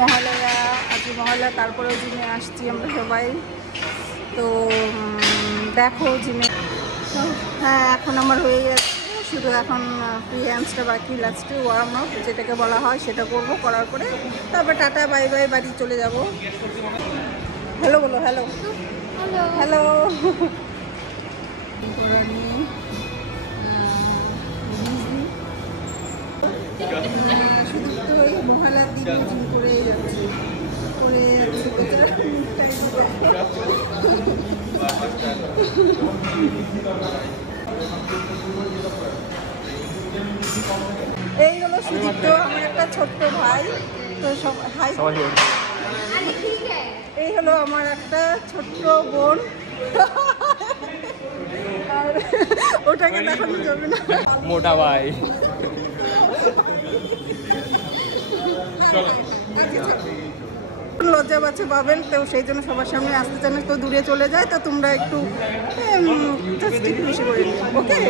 মহালয়া, আজকে মহালয়া, তারপরেও জিমে আসছি আমরা সবাই। তো দেখো জিমে, হ্যাঁ এখন আমার হয়ে যাচ্ছে, শুধু এখন ফ্রি হ্যান্ডসটা বাকি, লাস্টে ওয়ার্ম আপ যেটাকে বলা হয় সেটা করবো, করার পরে তারপর টাটা বাই বাই, বাড়ি চলে যাব। হ্যালো বলো, হ্যালো হ্যালো। শুধু তো এই মহালয়ার দিন জিম করে যাচ্ছি, করে এই হলো সুদীপ্ত, আমার একটা ছোট্ট ভাই। তো সব হাই, এই হলো আমার একটা ছোট্ট বোন। আর ওটাকে দেখানো যাবে না, মোটা ভাই। লজ্জা পাচ্ছে পাবেন, তো সেই জন্য সবার সামনে আসতে চান, তো দূরে চলে যায়। তো তোমরা একটু বেশি করে নিও, ওকে।